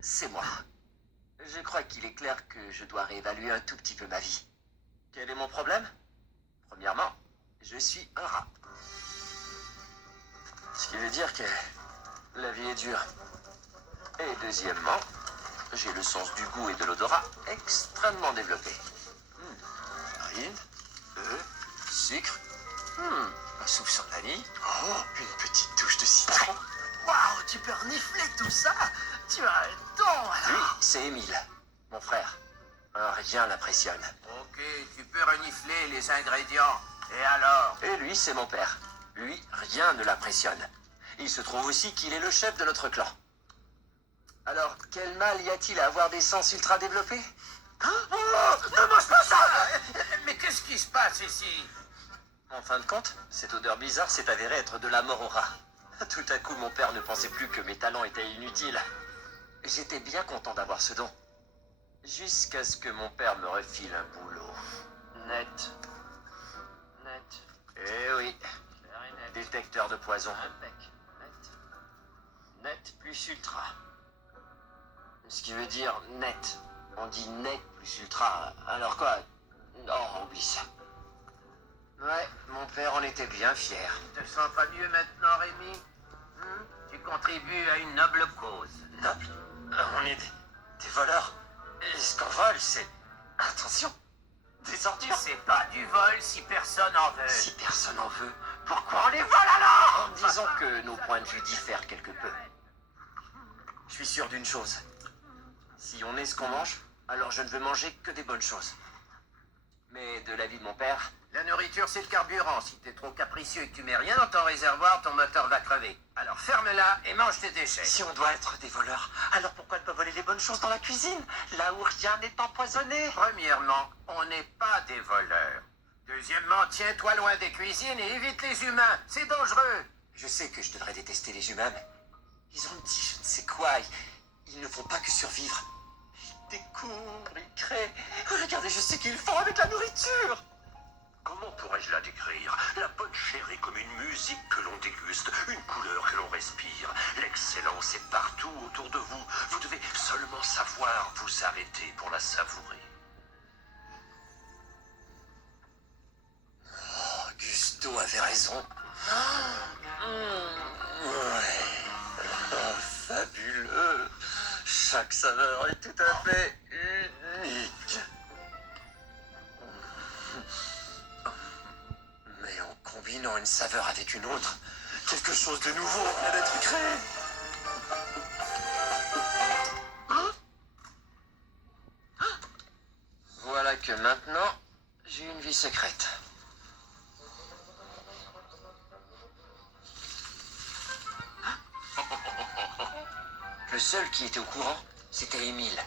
c'est moi. Je crois qu'il est clair que je dois réévaluer un tout petit peu ma vie. Quel est mon problème? Premièrement, je suis un rat. Ce qui veut dire que la vie est dure. Et deuxièmement, j'ai le sens du goût et de l'odorat extrêmement développé. Farine, œufs, sucre, un soupçon de vanille. Oh, une petite touche de citron. Waouh, tu peux renifler tout ça? Tu as un don, Lui, alors. c'est Émile, mon frère. Rien l'impressionne. Ok, tu peux renifler les ingrédients. Et alors? Et lui, c'est mon père. Lui, rien ne l'impressionne. Il se trouve aussi qu'il est le chef de notre clan. Alors, quel mal y a-t-il à avoir des sens ultra développés? Oh, ne mange pas ça! Mais qu'est-ce qui se passe ici? En fin de compte, cette odeur bizarre s'est avérée être de la mort au rat. Tout à coup, mon père ne pensait plus que mes talents étaient inutiles. J'étais bien content d'avoir ce don. Jusqu'à ce que mon père me refile un boulot. Net. Eh oui, détecteur de poison. Net plus ultra. Ce qui veut dire net. On dit net plus ultra. Alors quoi? Non, oublie ça. Ouais, mon père en était bien fier. Tu te sens pas mieux maintenant, Rémi? Tu contribues à une noble cause. Noble? On est des voleurs. Et ce qu'on vole, c'est... Attention, des ordures. C'est pas du vol si personne en veut. Si personne en veut, Pourquoi on les vole alors? disons que nos points de vue diffèrent quelque peu. Je suis sûr d'une chose. Si on est ce qu'on mange, alors je ne veux manger que des bonnes choses. Mais de l'avis de mon père, La nourriture, c'est le carburant. Si t'es trop capricieux et que tu mets rien dans ton réservoir, ton moteur va crever. Alors ferme-la et mange tes déchets. si on doit être des voleurs, alors pourquoi ne pas voler les bonnes choses dans la cuisine, là où rien n'est empoisonné? Premièrement, on n'est pas des voleurs. Deuxièmement, tiens-toi loin des cuisines et évite les humains. C'est dangereux. Je sais que je devrais détester les humains, mais ils ont dit je ne sais quoi. Ils ne font pas que survivre. Ils découvrent, ils créent. Regardez, je sais qu'ils font avec la nourriture. Comment pourrais-je la décrire? La bonne chair est comme une musique que l'on déguste, une couleur que l'on respire. L'excellence est partout autour de vous. Vous devez seulement savoir vous arrêter pour la savourer. Gusto avait raison. Ouais. Fabuleux. Chaque saveur est tout à fait unique. Mais en combinant une saveur avec une autre, quelque chose de nouveau vient d'être créé. Voilà que maintenant, j'ai une vie secrète. Le seul qui était au courant, c'était Émile.